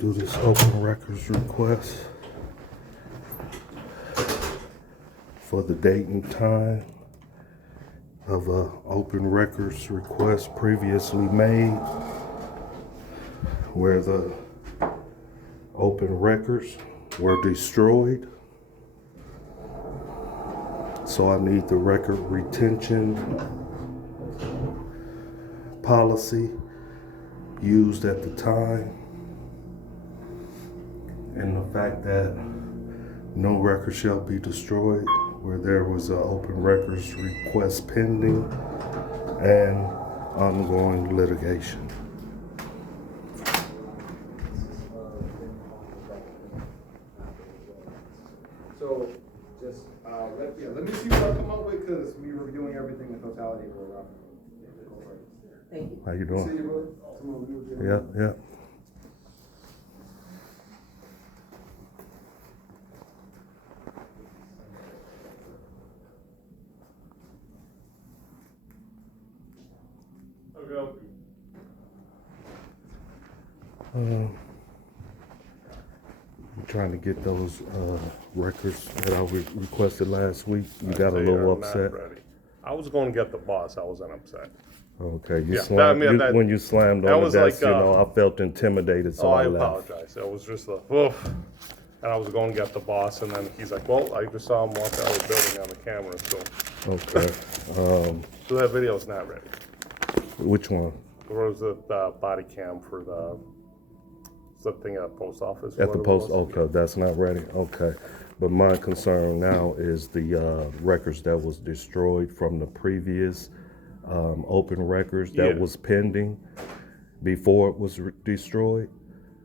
do this open records request for the date and time of a open records request previously made where the open records were destroyed. So I need the record retention policy used at the time, and the fact that no record shall be destroyed where there was an open records request pending and ongoing litigation. So just let me see what I come up with, because me reviewing everything in totality will Thank you. How you see doing? you, brother. Yeah. I'm trying to get those records that I requested last week. You got a They little are not upset. ready. I was going to get the boss. I wasn't upset. Okay, you Yeah, slammed, I mean, when you slammed that on the was desk, like, I felt intimidated, so Oh, I I left. apologize. It was just and I was going to get the boss, and then he's like, "Well, I just saw him walk out of the building on the camera, so Okay. so that video's not ready." Which one? There was a body cam for the thing at the post office. At the whatever it post, was. okay, that's not ready, okay. But my concern now is the records that was destroyed from the previous open records that Yeah. was pending before it was destroyed.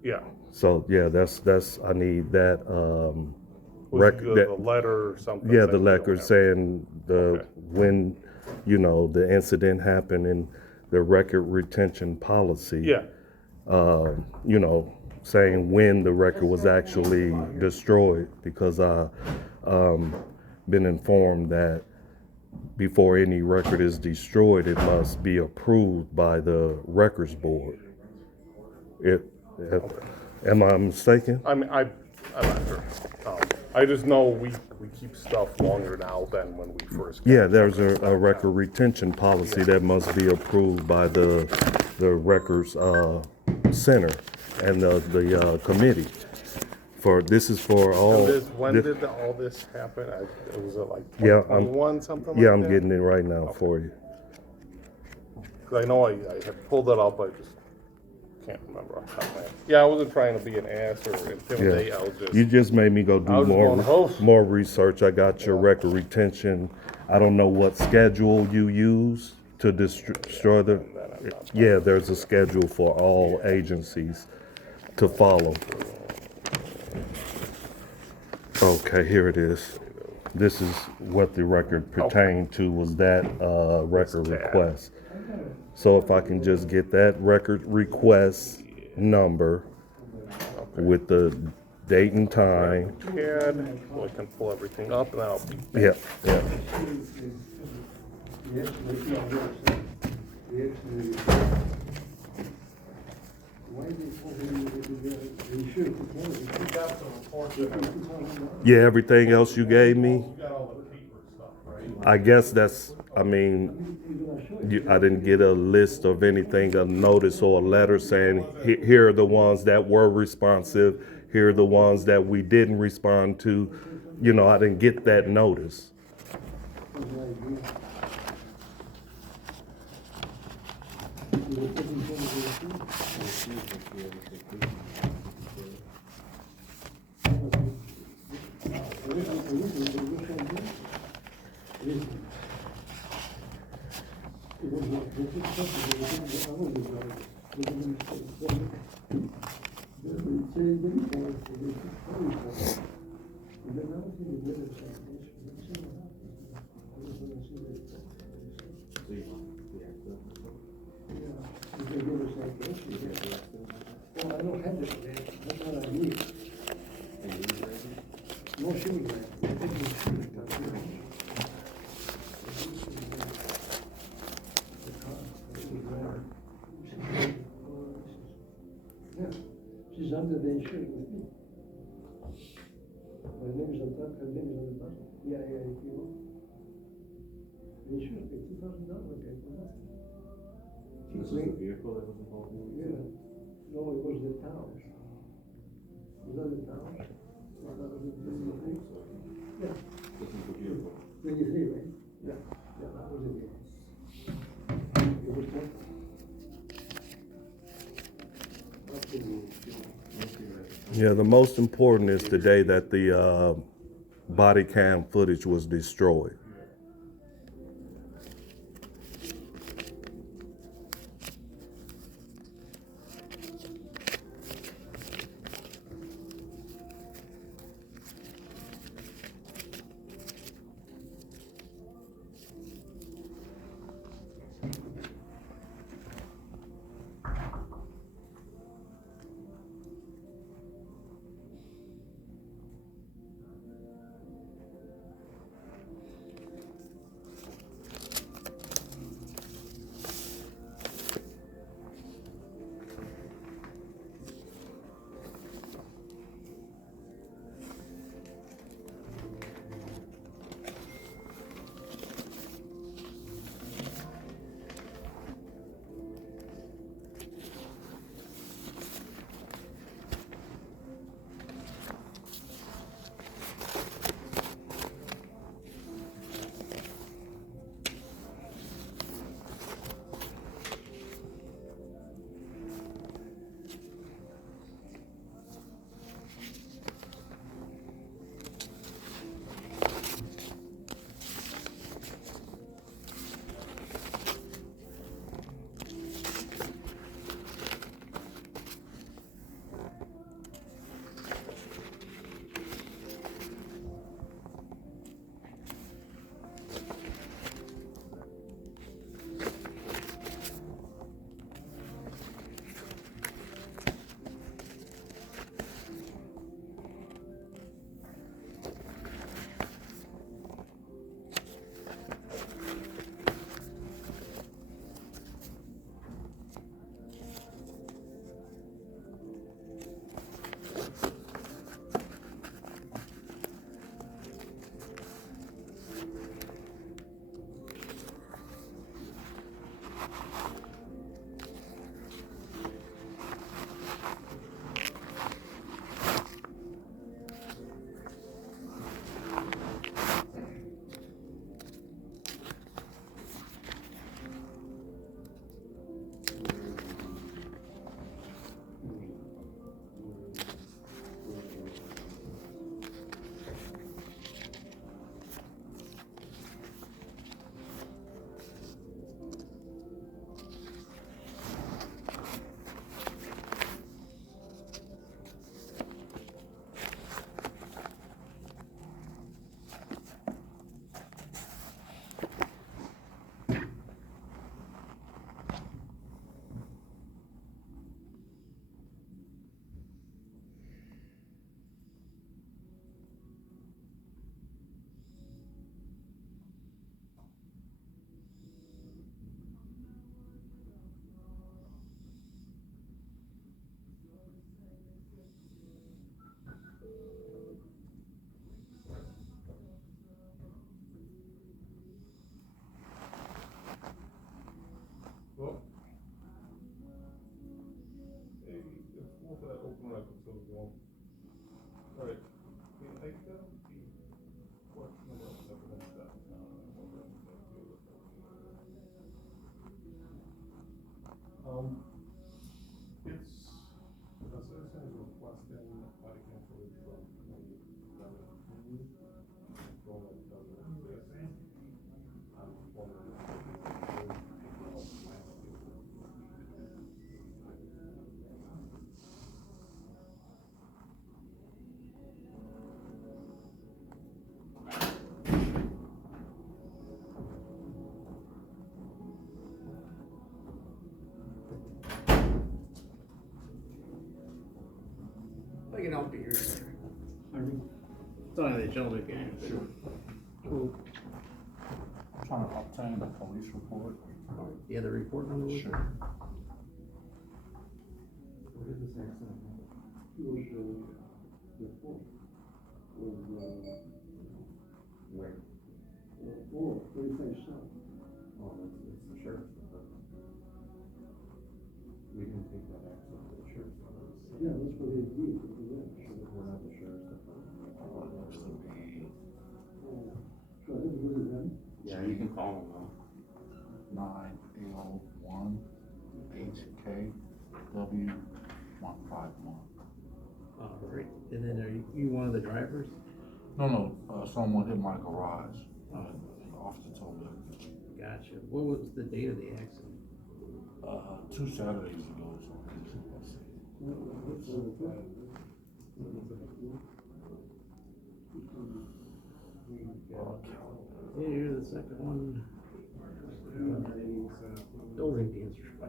Yeah. So yeah, that's I need that Was the letter or something? yeah, saying the we don't record have it? saying Okay. when the incident happened and the record retention policy. Yeah. Saying when the record was actually destroyed, because I been informed that before any record is destroyed, it must be approved by the records board. Am I mistaken? I mean, I'm not sure. I just know we keep stuff longer now than when we first. got Yeah, it. there's a record retention policy that must be approved by the records center and the committee. This is for all. When did all this happen? Was it like Yeah, 2021, something like Yeah, that? I'm getting it right now for you. 'Cause I know I had pulled it up, I just can't remember off the top of my head. Yeah, I wasn't trying to be an ass or intimidate, I was just. You just made me go I do was just going, "Oh." more research. I got your record retention. I don't know what schedule you use to destroy the. Yeah, there's a schedule for all agencies to follow. Okay, here it is. This is what the record pertained to, was that record request. So if I can just get that record request number with the date and time. CAD, so I can pull everything up and then I'll be. Yeah. Yeah, everything else you gave me, I guess I didn't get a list of anything, a notice or a letter saying, here are the ones that were responsive, here are the ones that we didn't respond to. I didn't get that notice. Well, I don't have this, man. That's what I need. No shooting range. I think we should have done it. Yeah, she's under the Her name is on top, her name is on the bottom. Yeah, yeah, if you want. And it should be $2,000, okay, for nothing. This was the vehicle that was involved in it? Yeah, no, it was the towers. Was that the towers? Or that was the 23? Yeah, This is the vehicle. 23, right? Yeah, yeah, that was it. It was that. Yeah, the most important is the day that the body cam footage was destroyed. Well, hey, it's more for that open record, so we won't. All right, I got the question about evidence that, it's, a citizen is requesting body cam footage from the government. From the government, yes. I'm wondering if I can help you here, sir. It's not an agenda game. Trying to obtain a police report. Yeah, the report on the. Sure. It was, the fourth. Where? 45 South. Oh, that's the sheriff's department. We can take that access to the sheriff's department. Yeah, that's what they do for them. We're not the sheriff's department. So I think what is them? Yeah, you can call them though. 9801 HKW 151. All right, and then are you one of the drivers? No, someone hit my garage. Officer told me. Gotcha. What was the date of the accident? 2 Saturdays ago. Let's see. Yeah, you're the second one. Building dancer. So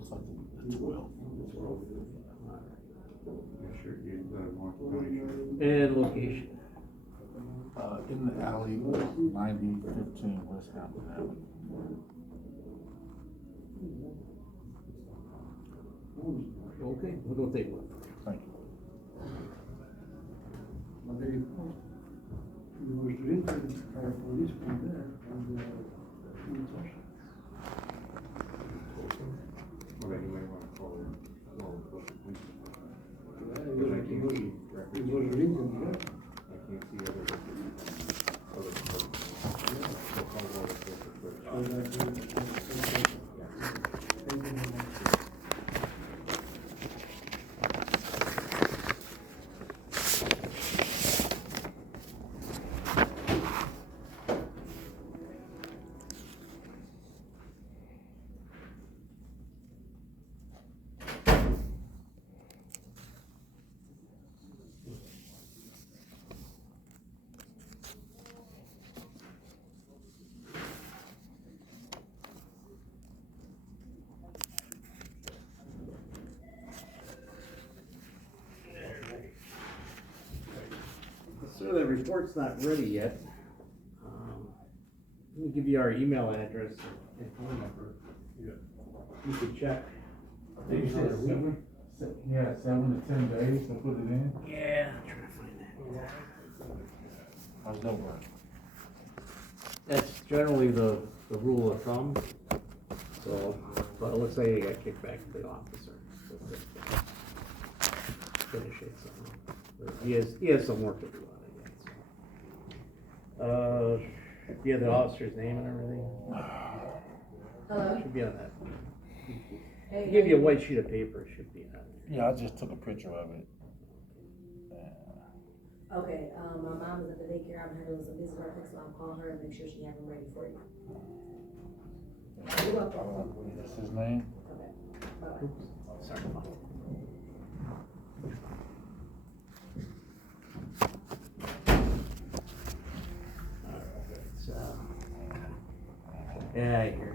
it's like the 12th. You're sure you North County Sheriff? And location. In the alley, 9015 West Hampton Avenue. Okay, we'll go take a look. Thank you. But they, he was drinking by a policeman there and he touched it. Well, then you might want to call the police department. Yeah, Because I can't see he was records. drinking there. I can't see other records. Other departments. So call all the police So department. thank you very much. So the report's not ready yet. Let me give you our email address and phone number. You could check. Maybe another week. Yeah, 7 to 10 days to put it in. Yeah, I'm trying to find that. How's that work? That's generally the rule of thumb. So, but it looks like he got kicked back to the officer. Finish it, so. He has some work to do on it yet, so. Yeah, the officer's name and everything. Hello? Should be on that. Hey, He gave you a white sheet of paper, it should be on there. Yeah, I just took a picture of it. Okay, my mom is at the daycare, I'm handling some business real quick, so I'll call her and make sure she have them ready for you. You're welcome. That's his name? Okay, bye-bye. Oops, sorry. Yeah, I hear.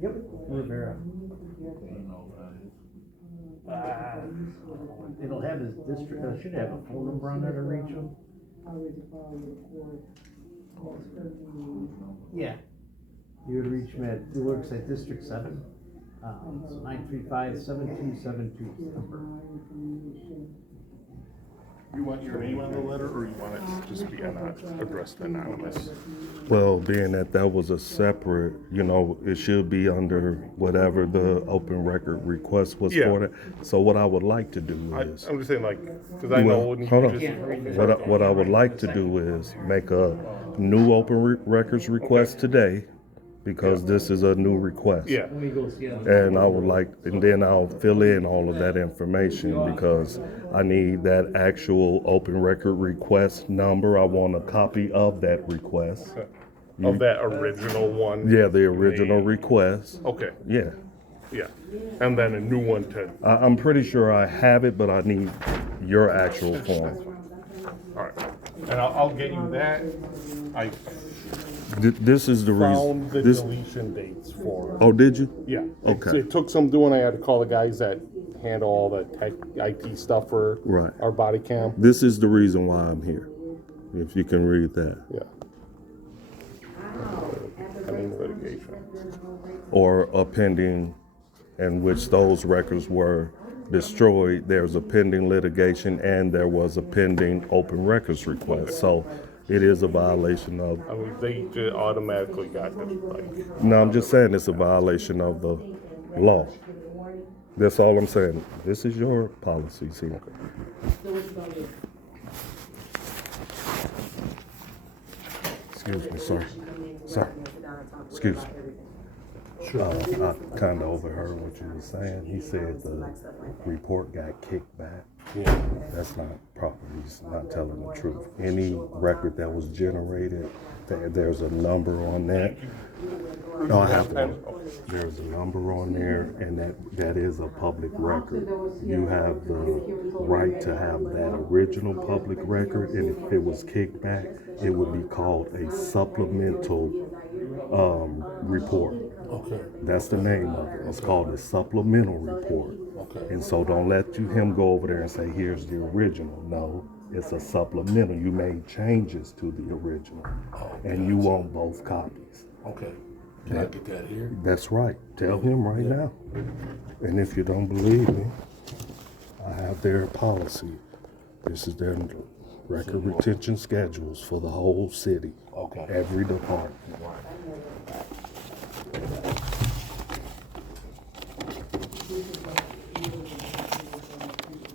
Yep, Rivera. You know what that is. It'll have his district, should have a phone number on there to reach him. Yeah. You would reach him at, he works at District 7. It's 935-7272 number. You want your name on the letter, or you want it to just be addressed anonymous? Well, being that was a separate, it should be under whatever the open record request was Yeah. for that. So what I would like to do I'm is, just saying, like, because I know when you hold on. just. What I would like to do is make a new open records request today, because this is a new request. Yeah. Let me go see him. And I would like, and then I'll fill in all of that information, because I need that actual open record request number. I want a copy of that request. Of that original one? Yeah, the original request. Okay, Yeah. yeah. And then a new one to, I'm pretty sure I have it, but I need your actual form. all right. And I'll get you that. I This is the found the reason. deletion dates for, Oh, did you? yeah. Okay. It took some doing. I had to call the guys that handle all the tech IT stuff for Right. our body cam. This is the reason why I'm here. If you can read that. Yeah. Pending litigation. Or a pending in which those records were destroyed, there's a pending litigation, and there was a pending open records request. So it is a violation of, I mean, they just automatically got them, like, no, I'm just saying it's a violation of the law. That's all I'm saying. This is your policies here. Excuse me, sir. Sir. Excuse me. I kind of overheard what you were saying. He said the report got kicked back. That's not proper. He's not telling the truth. Any record that was generated, there's a number on that. No, I have one. There's a number on there, and that is a public record. You have the right to have that original public record, and if it was kicked back, it would be called a supplemental report. Okay. That's the name of it. It's called a supplemental report. Okay. And so don't let him go over there and say, here's the original. No, it's a supplemental. You made changes to the original, and you want both copies. Okay. Can I get that here? That's right. Tell him right now. And if you don't believe me, I have their policy. This is their record retention schedules for the whole city. Okay. Every department.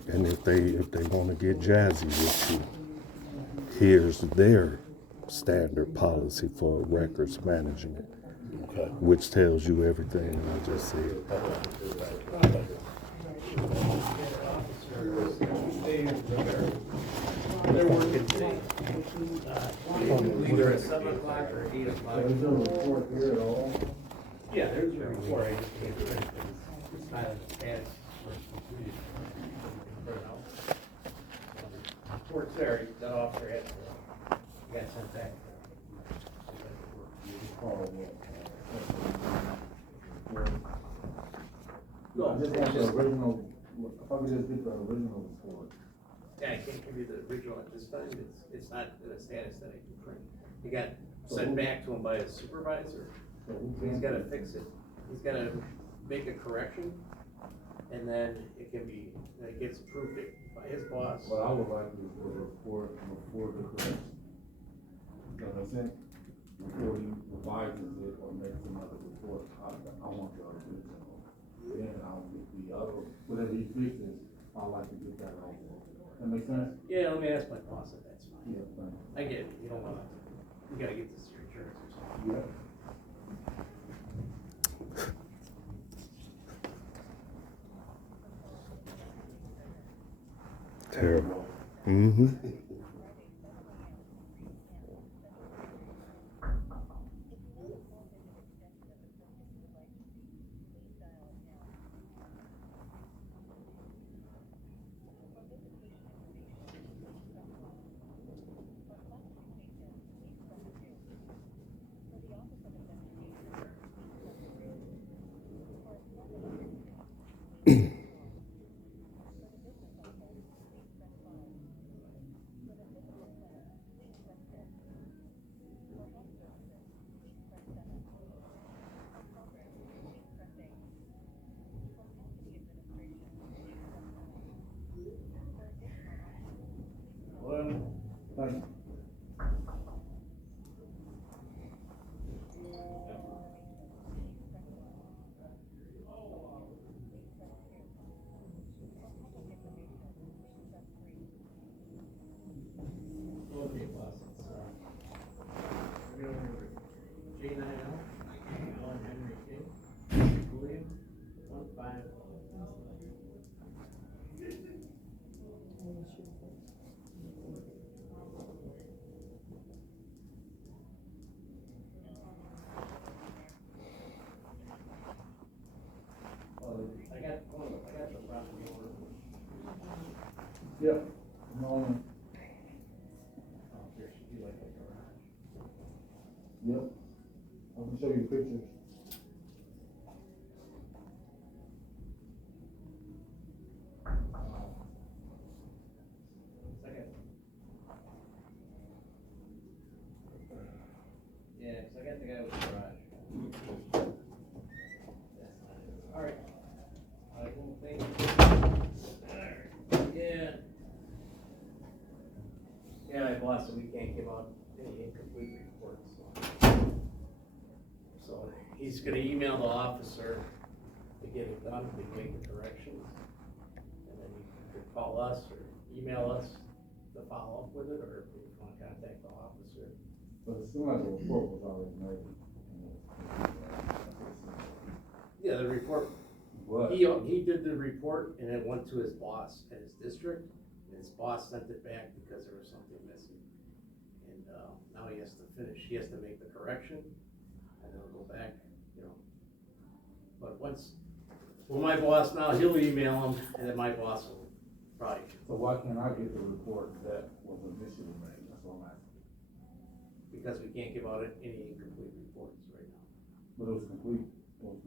And if they want to get jazzy with you, here's their standard policy for records management, Okay. which tells you everything I just said. They're working today. Either at 7 o'clock or 8 o'clock. There's no report here at all. Yeah, there's a report, I just can't print it. It's not as report's there, he's got off there, he got sent back. No, I just want the original, if I could just get the original report. Yeah, I can't give you the original at this time, it's not in a status that I can print. It got sent back to him by his supervisor, so he's gotta fix it. He's gotta make a correction, and then it gets approved by his boss. What I would like is the report before the correction. You know what I'm saying? Before he revises it or makes another report, I want the original. Then I'll get the other, whatever he fixes, I'd like to get that over. That make sense? Yeah, let me ask my boss if that's fine. Yeah, thank I get it, you don't wanna, you gotta get this to your insurance or something. you. Yeah. Terrible. Mm-hmm. Okay, boss, it's, J9L, Alan Henry King, William, 15. I got the property order. Yeah. No, There should be like a garage. yep. I can show you pictures. Second. Yeah, 'cause I got the guy with the garage. That's not it. All right. I don't think. boss that we can't give out any incomplete reports. So he's gonna email the officer to get it done, we can make the corrections. And then you could call us or email us to follow up with it, or if you wanna contact the officer. But it seemed like the report was already made. Yeah, the report, But, he did the report and it went to his boss at his district, and his boss sent it back because there was something missing. And, now he has to finish, he has to make the correction, and then he'll go back, you know. But well, my boss now, he'll email him, and then my boss will probably, so why can't I get the report that was initially made? That's what I'm asking. because we can't give out any incomplete reports right now. But it was complete.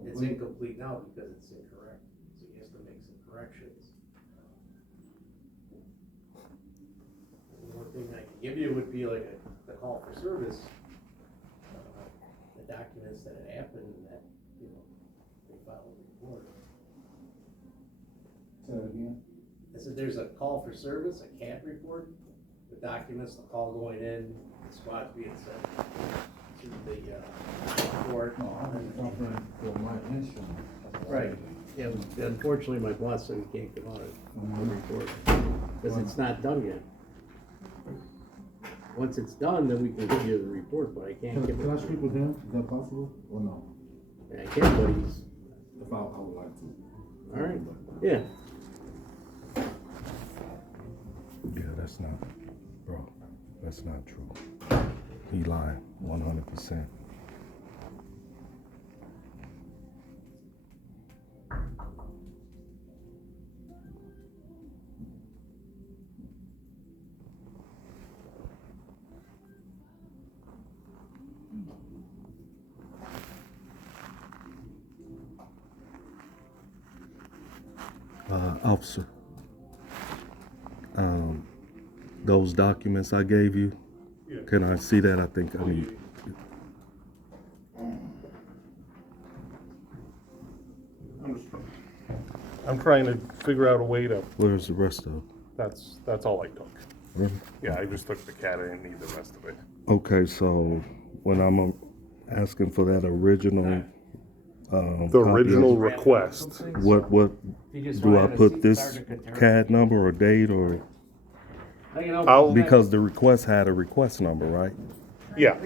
It's incomplete now because it's incorrect, so he has to make some corrections. The one thing I can give you would be like the call for service, the documents that it happened and that, you know, they filed a report. Say that again? I said, there's a call for service, a CAD report, the documents, the call going in, the squads being sent to the court. No, I'm covering for my insurance. Right, yeah, but unfortunately, my boss said we can't give out a report, because it's not done yet. Once it's done, then we can give you the report, but I can't give it. Can I speak with him? Is that possible or no? Yeah, I can, but he's, If I would like to. all right, yeah. Yeah, that's not, bro, that's not true. He lying, 100%. Officer, those documents I gave you, Yeah. can I see that? I think I need. I'm trying to figure out a way to, Where's the rest of? that's all I took. Really? Yeah, I just took the cat, I didn't need the rest of it. Okay, so when I'm asking for that original, The copy of- original request, what do I put this CAD number or date or? I'll, Because the request had a request number, right? yeah,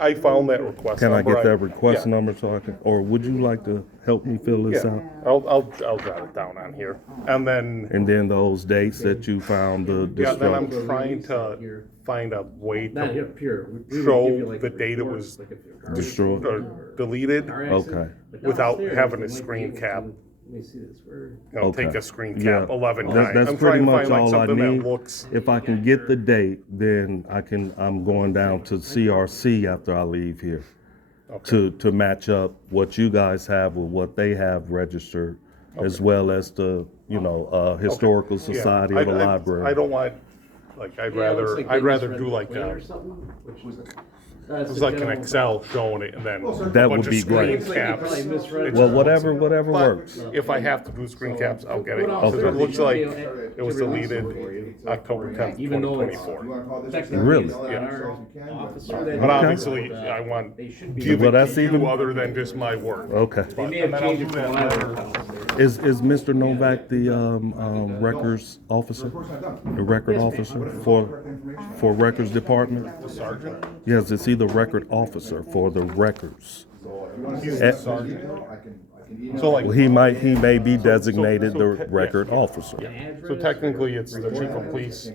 I found that request Can I number. get that request yeah. number so I can, or would you like to help me fill this Yeah, out? I'll jot it down on here, and then, And then those dates that you found the yeah, then I'm destruction. trying to find a way Not here, to pure. We would show give you, like, the date it reports, was like if your car Destroyed. or deleted, car Okay. accident, but without downstairs, having we a might be screen able cap. to- Let me see this, where, take Okay. a screen Yeah. cap 11 That's- times. that's I'm pretty trying to much find like all I something need. that looks, If I can get the date, then I'm going down to CRC after I leave here to match up what you guys have with what they have registered, as well as the, Historical yeah. Society or the library. I don't want, like, I'd Yeah, it looks rather, like I'd they rather just do read like the plan a, or something, which was. it's like an Excel showing it and then a That would bunch of be screen great. Looks like you caps. probably misread Well, it. whatever But works. if I have to do screen caps, I'll get it. What Because else? it looks like Should be it was able to release deleted it for you. October 10th, Even though it's- 2024. Technically, Really? it's not Yeah. our officer that- But obviously, I want They should be. give Well, it that's to even- you other than just my word. Okay. They may And have then I'll changed it do from that what I letter. recall. Is Mr. Novak the records officer? The record officer for records department? The sergeant? Yes, is he the record officer for the records? He's Eh, the sergeant. So Well, like, he may be designated the record officer so technically it's the chief of police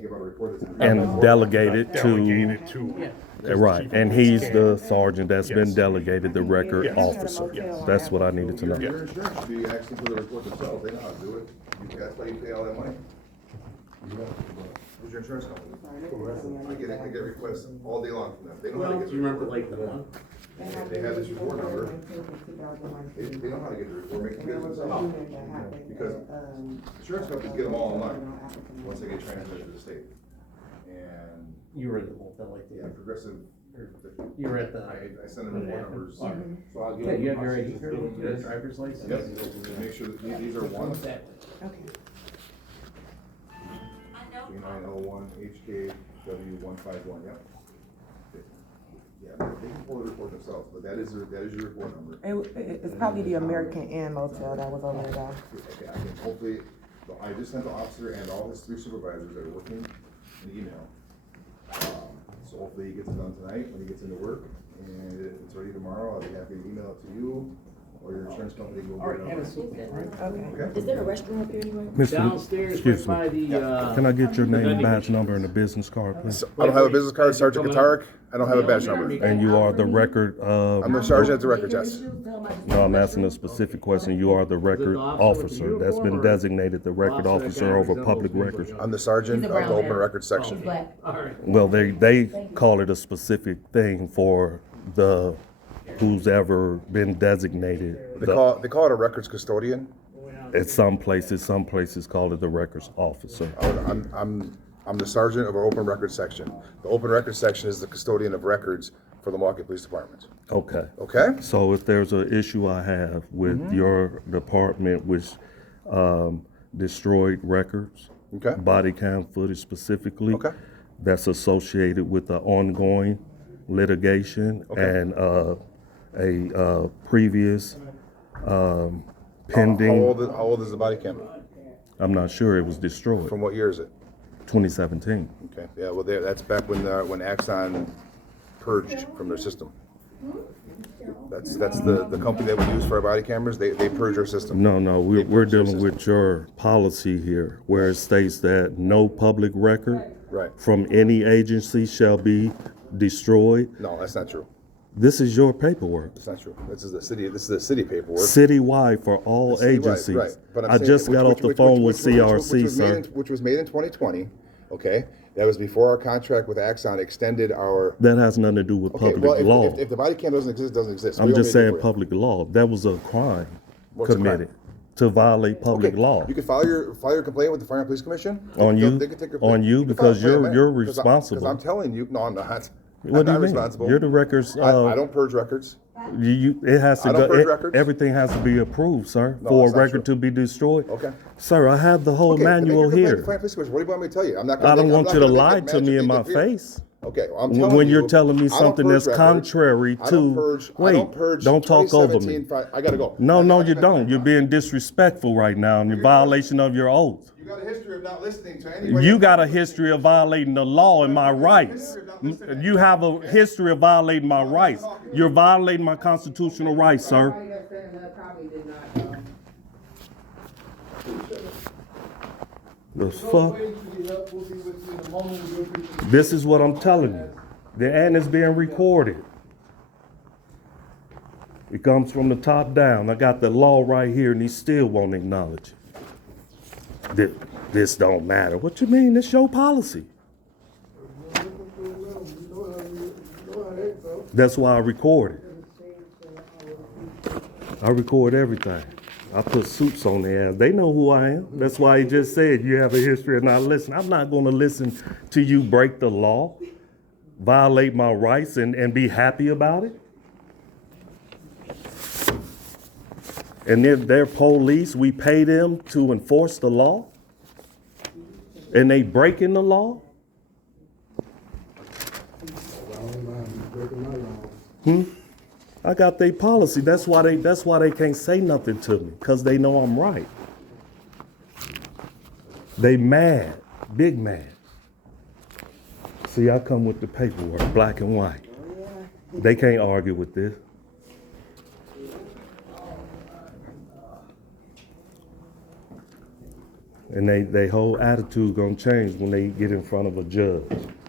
and delegated to, delegated to. right, and he's the sergeant that's been Yes. delegated the record Yes. officer. That's what I needed to know. Your insurance should be asking for the report themselves, they know how to do it. That's why you pay all that money. Who's your insurance company? I get requests all day long from them, they know how to Well, get do the you remember report. like the month? They have this report number, they know how to get the report, make them get it themselves. Because insurance companies get them all online, once they get transmitted to the state. And, You were in the whole thing like yeah, that. Progressive, You were at the. I send them report numbers. So I'll give Yeah, you have my your ID sister card, this. your driver's license? Yep, make sure that these are ones. Okay. 3901 HKW 151, yep. Yeah, they can pull the report themselves, but that is your report number. It's probably the American Inn Motel that was over there though. Okay, I can hopefully, I just sent the officer and all his 3 supervisors that are working an email. So hopefully he gets it done tonight when he gets into work, and if it's ready tomorrow, I'll be happy to email it to you or your insurance company. Will get it over. Okay? Is there a restroom up here anywhere? Mr. Downstairs, Excuse right me. by the, Can I get your name, badge number, and a business card, please? I don't have a business card, Sergeant Katarik. I don't have a badge number. And you are the record, I'm the sergeant at the record, yes. no, I'm asking a specific question. You are the record officer that's been designated the record officer over public records. I'm the sergeant of the open records section. Black. Well, they call it a specific thing for the, who's ever been designated. They call it a records custodian. At some places call it the records officer. I'm the sergeant of our open records section. The open records section is the custodian of records for the Milwaukee Police Department. Okay. Okay? So if there's an issue I have with your department which destroyed records, Okay. body cam footage specifically, Okay. that's associated with the ongoing litigation Okay. and a previous How pending, old is the body camera? I'm not sure, it was destroyed, From what year is it? 2017. Okay, yeah, well, that's back when Axon purged from their system. That's the company that we use for our body cameras, they purge our system. No, They we're purge their dealing system. with your policy here, where it states that no public record Right. from any agency shall be destroyed. No, that's not true. This is your paperwork, That's not true. This is the city paperwork. citywide for all Citywide, agencies. right. But I'm I saying just which- got off which- the which- phone which- with which- CRC, was made sir. in- Which was made in 2020, okay? That was before our contract with Axon extended our. That has nothing to do with Okay, public well, law. if the body cam doesn't exist, it doesn't exist. I'm What do you just want me to saying do for you? public law. That was a crime What's a crime? committed to violate public Okay, law. You can file your complaint with the Fire and Police Commission. On you? They can take your On you, can file- because wait a you're minute, because responsible. I'm telling you, no, I'm not. What I'm do you not mean? responsible. You're the records. I don't purge records. It has to I don't go. purge records. Everything has to be approved, sir, No, for a that's not record true. to be destroyed. Okay. Sir, I have the whole Okay, then make manual your complaint to here. the Fire and Police Commission. What do you want me to tell you? I'm not. I don't I'm want not you to gonna lie make it to me in my magically disappear. face. Okay, well, I'm telling When you, you're telling me I don't something purge that's records. contrary I to. don't purge. I Wait, don't purge. don't talk over 2017 me. I gotta go. No, you don't. You're being disrespectful right now, and in violation of your oath. You got a history of not listening to anybody. You got a history of violating the law and my rights. You have a history of violating my rights. You're violating my constitutional rights, sir. The fuck? This is what I'm telling you. And it's being recorded. It comes from the top down. I got the law right here, and he still won't acknowledge it. This don't matter. What you mean? It's your policy. That's why I record it. I record everything. I put suits on their ass. They know who I am. That's why he just said you have a history of not listening. I'm not going to listen to you break the law, violate my rights, and be happy about it. And then they're police. We pay them to enforce the law. And they breaking the law. I got their policy. That's why they can't say nothing to me, because they know I'm right. They mad, big mad. See, I come with the paperwork, black and white. They can't argue with this. And they whole attitude gonna change when they get in front of a judge.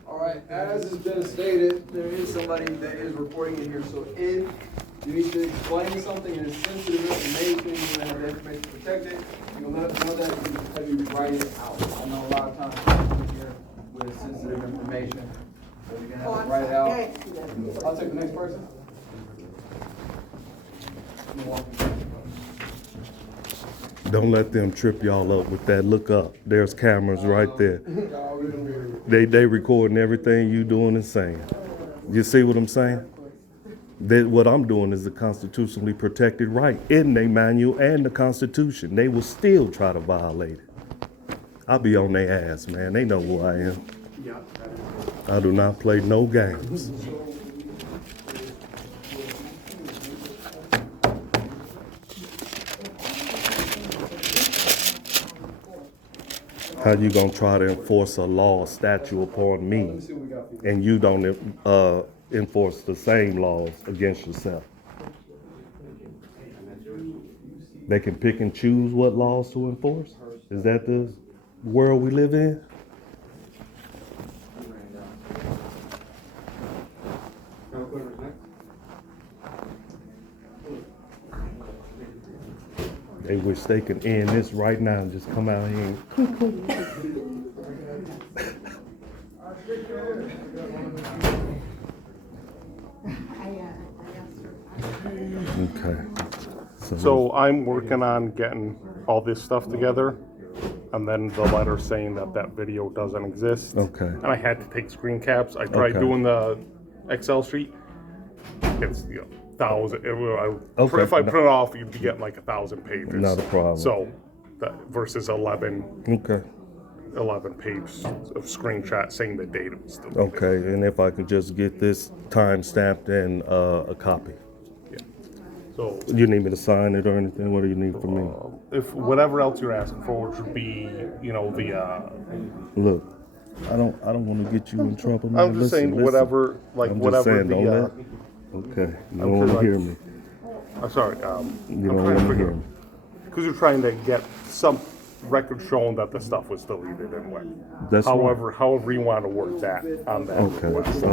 All right, as has been stated, there is somebody that is reporting in here, so if you need to explain something and it's sensitive information, you want to have the information protected, you can let us know that, you can have you write it out. I know a lot of times people come here with sensitive information, so you're gonna have to write it out. I'll take the next person. Don't let them trip y'all up with that. Look up. There's cameras right there. They recording everything you doing and saying. You see what I'm saying? What I'm doing is a constitutionally protected right in their manual and the Constitution. They will still try to violate it. I'll be on their ass, man. They know who I am. Yeah, that is. I do not play no games. How you gonna try to enforce a law or statute upon me, and you don't enforce the same laws against yourself? They can pick and choose what laws to enforce? Is that the world we live in? They wish they could end this right now and just come out here and okay. So I'm working on getting all this stuff together, and then the letter saying that that video doesn't exist. Okay. And I had to take screen caps. I tried Okay. doing the Excel sheet. It's 1,000. Okay. If I print it off, you'd be getting like 1,000 pages. Not a problem. So that versus 11 Okay. pages of screenshot saying the date was still. Okay, and if I could just get this time stamped and a copy. Yeah. So You need me to sign it or anything? What do you need from me? if whatever else you're asking for, which would be, the. Look, I don't want to get you in trouble, man. I'm just Listen, saying listen. whatever, like I'm just whatever saying, don't the. let. Okay, you I'm don't want to sure, hear like- me. I'm sorry. You I'm don't trying want to to figure hear me. because you're trying to get some record showing that the stuff was deleted and what. That's However you want to word that on that request.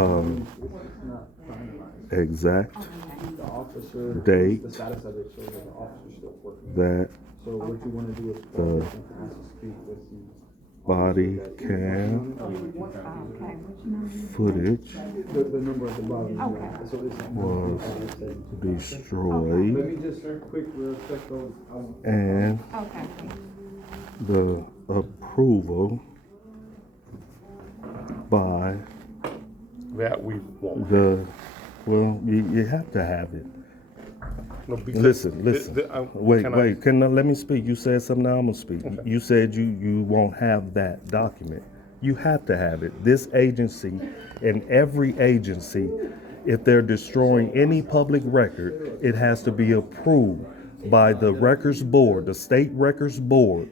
Okay. Exact date that the body cam footage was destroyed and the approval by That we won't. well, you have to have it. No, because Listen. Wait. can I- Can I, let me speak. You said something. Now I'm gonna speak. You said you won't have that document. You have to have it. This agency and every agency, if they're destroying any public record, it has to be approved by the records board, the state records board.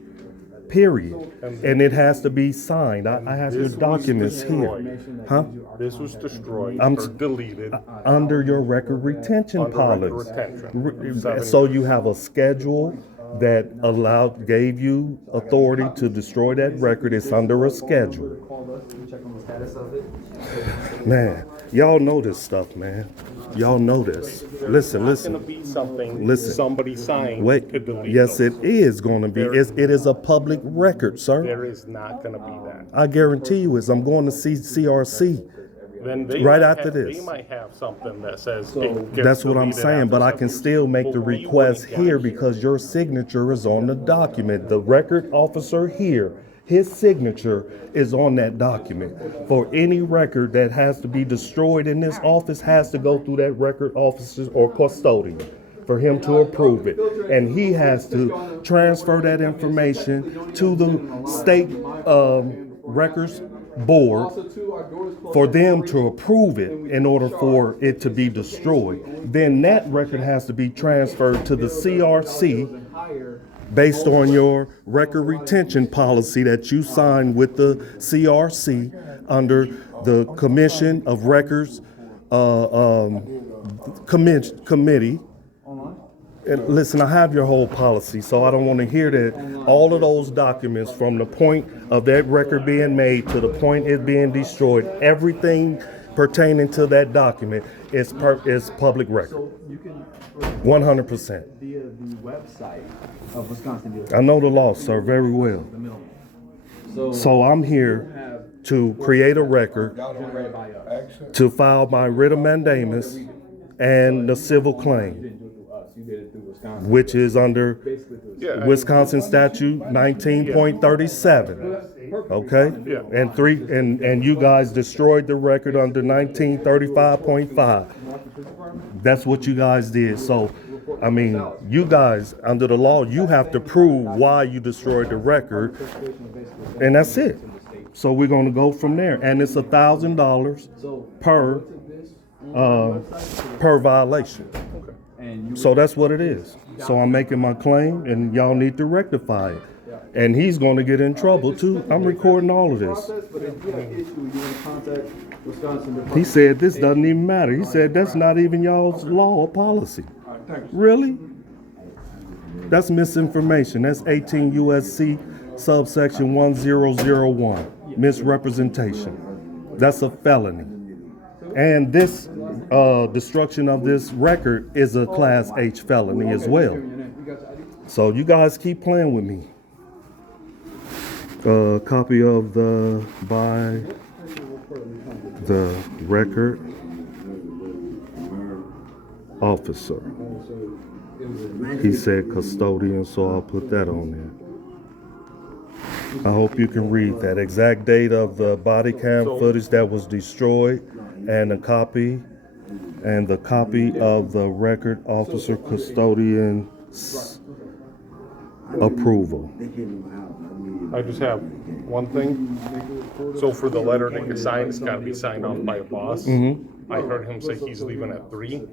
Period. And it has to be signed. I have your This was documents here. destroyed. Huh? This was destroyed I'm or s- deleted. Under your record retention Under record policy. retention. So you have a schedule that gave you authority to destroy that record. It's under a schedule. Man, y'all know this stuff, man. Y'all know this. Listen. It's gonna be something Listen. somebody signed Wait, to delete. yes, those. it is gonna be. It is a public record, sir. There is not gonna be that. I guarantee you is. I'm going to see CRC. Then they Right might after have- this. They might have something that says. it gets That's what I'm deleted saying, after but I some- can still make the But we request wouldn't here got because your signature is on the document. The record officer here, his signature is on that document. For any record that has to be destroyed in this office has to go through that record officer or custodian for him to approve it. And he has to transfer that information to the state records board for them to approve it in order for it to be destroyed. Then that record has to be transferred to the CRC based on your record retention policy that you signed with the CRC under the Commission of Records Committee. And listen, I have your whole policy, so I don't want to hear that all of those documents from the point of that record being made to the point it being destroyed, everything pertaining to that document is public record. You can, 100%. via the website of Wisconsin DOT, I know the law, sir, very well. the middleman. So I'm here to create a record, Generated by us. to file my writ of mandamus and the civil You claim, didn't do it through us, you did it through Wisconsin. which is under Basically through us. Yeah, Wisconsin statute 19.37. Okay? Yeah. And you guys destroyed the record under 1935.5. That's what you guys did. So, I mean, you guys, under the law, you have to prove why you destroyed the record. Participation is basically And that's it. So we're gonna go from there, and it's $1,000 per, per violation. So that's what it is. So I'm making my claim, and y'all need to rectify it. And he's gonna get in trouble too. I'm recording all of this. But if you have an issue, you want to contact Wisconsin Department. He said this doesn't even matter. He said that's not even y'all's law or policy. Really? That's misinformation. That's 18 USC subsection 1001, misrepresentation. That's a felony. And this destruction of this record is a class H felony as well. So you guys keep playing with me. Copy of the by the record officer. He said custodian, so I'll put that on there. I hope you can read that exact date of the body cam footage that was destroyed, and the copy of the record officer custodian's approval. I just have one thing. So for the letter to get signed, it's gotta be signed off by a boss. I heard him say he's leaving at 3,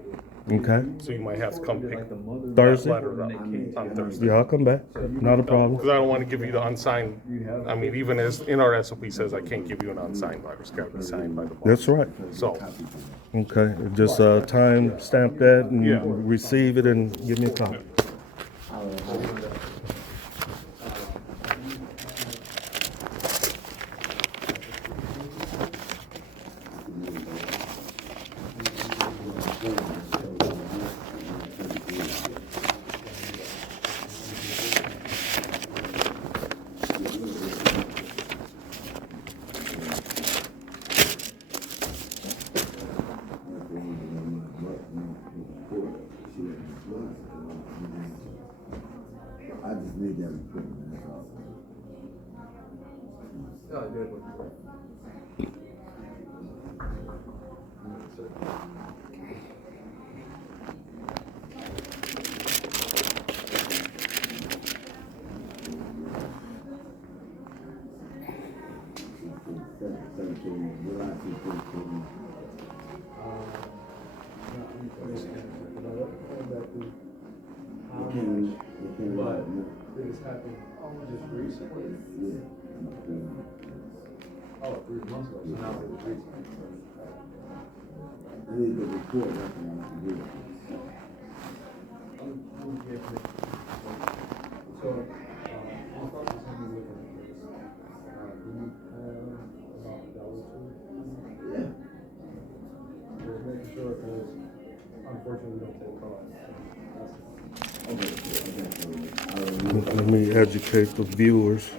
Okay, so you might have to come pick that Thursday? letter up on Thursday. Yeah, I'll come back. Not a problem. Because I don't want to give you the unsigned, I mean, even as in our SOP says, I can't give you an unsigned letter. It's got to be signed by the boss. That's right. So, Okay, just time stamp that and Yeah. receive it and give me a copy. I just need that equipment, that's all. This happened just recently? Oh, 3 months ago, so now it was recently. I need the report, that's what I can do. So, I'll start with something with this. Do you have about a dollar or two? Yeah. Just making sure, because unfortunately, we don't take calls. Let me educate the viewers.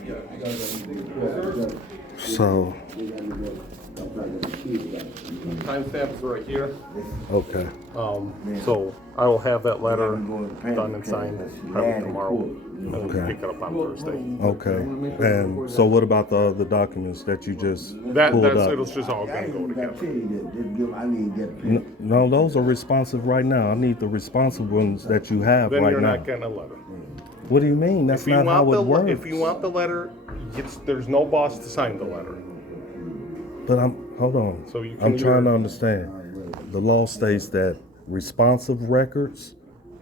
So, timestamp is right here. okay. So I will have that letter done and signed probably tomorrow. And then Okay. pick it up on Thursday. Okay. And so what about the other documents that you just pulled It's up? just all gonna go together. I need to get. No, those are responsive right now. I need the responsive ones that you have Then right you're now. not getting a letter. What do you mean? That's If you not how want it works. if you want the letter, there's no boss to sign the letter. But hold on. So you can I'm trying to either- understand. The law states that responsive records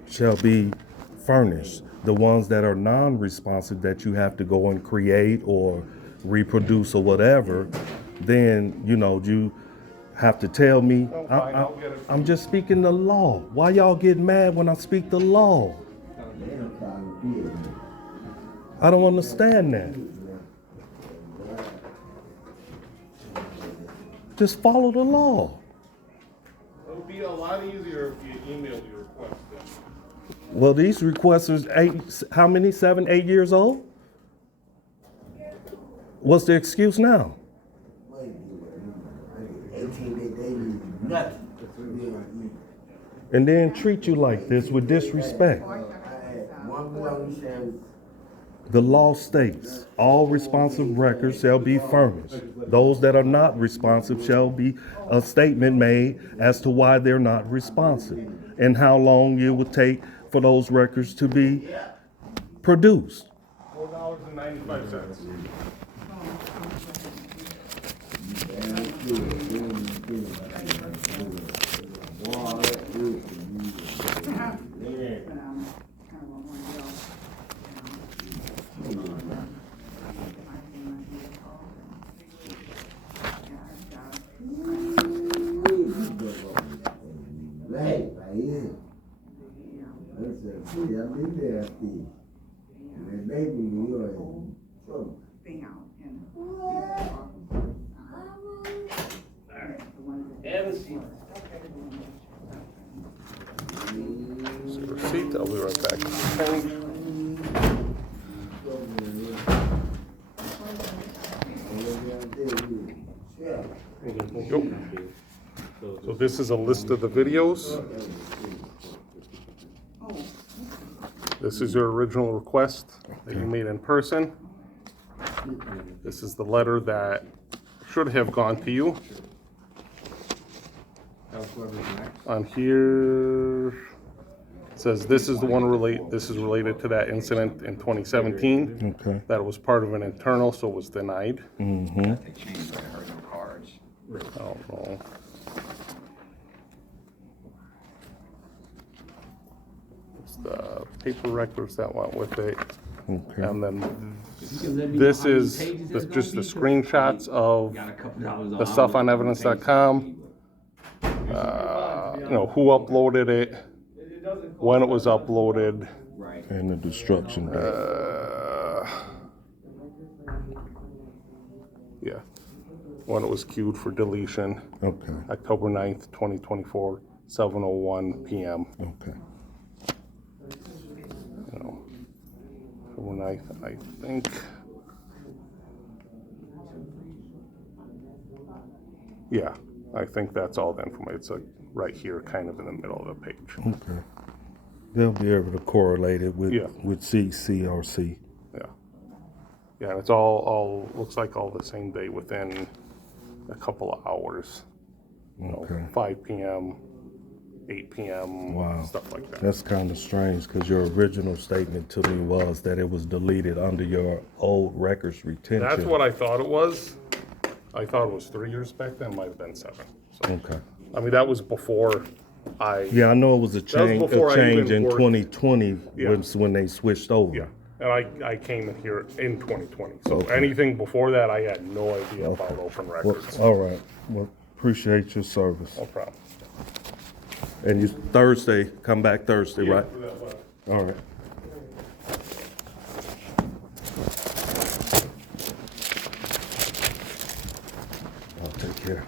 shall be furnished. The ones that are non-responsive that you have to go and create or reproduce or whatever, then, you have to tell me. fine, I'll get it. I'm just speaking the law. Why y'all get mad when I speak the law? I don't understand that. Just follow the law. It would be a lot easier if you emailed your request. Well, these requests are how many? 7, 8 years old? What's the excuse now? 18 days, nothing. And then treat you like this with disrespect. I had one more, he said, The law states all responsive records shall be furnished. Those that are not responsive shall be a statement made as to why they're not responsive and how long it would take for those records to be produced. $4.95. I've been there, Steve. And maybe you're in trouble. Have a seat. See the receipt, I'll be right back. So this is a list of the videos. This is your original request that you made in person. This is the letter that should have gone to you. On here, it says this is the one this is related to that incident in 2017. Okay. That it was part of an internal, so it was denied. Mm-hmm. They changed, I heard no cards. I don't know. It's the paper records that went with it. Okay. And then this is just the screenshots of the stuff on evidence.com. You know, who uploaded it, when it was uploaded. And the destruction date. Yeah, when it was queued for deletion. Okay. October 9th, 2024, 7:01 p.m. Okay. You know, October 9th, I think. Yeah, I think that's all the information. It's like right here, kind of in the middle of the page. Okay. They'll be able to correlate it with Yeah. with CCRC. Yeah. Yeah, and it's all looks like all the same day within a couple of hours. You know, Okay. 5 p.m., 8 p.m., Wow. stuff like that. That's kind of strange because your original statement to me was that it was deleted under your old records retention. That's what I thought it was. I thought it was 3 years back then, might have been 7. So, Okay. I mean, that was before I. Yeah, I know it was a change before I in even worked. 2020 Yeah. when they switched over. Yeah, and I came in here in 2020. So Okay. anything before that, I had no idea Okay. about open Well, records. all right. Well, appreciate your service. No problem. And you Thursday, come back Thursday, right? For that letter. All right. I'll take care.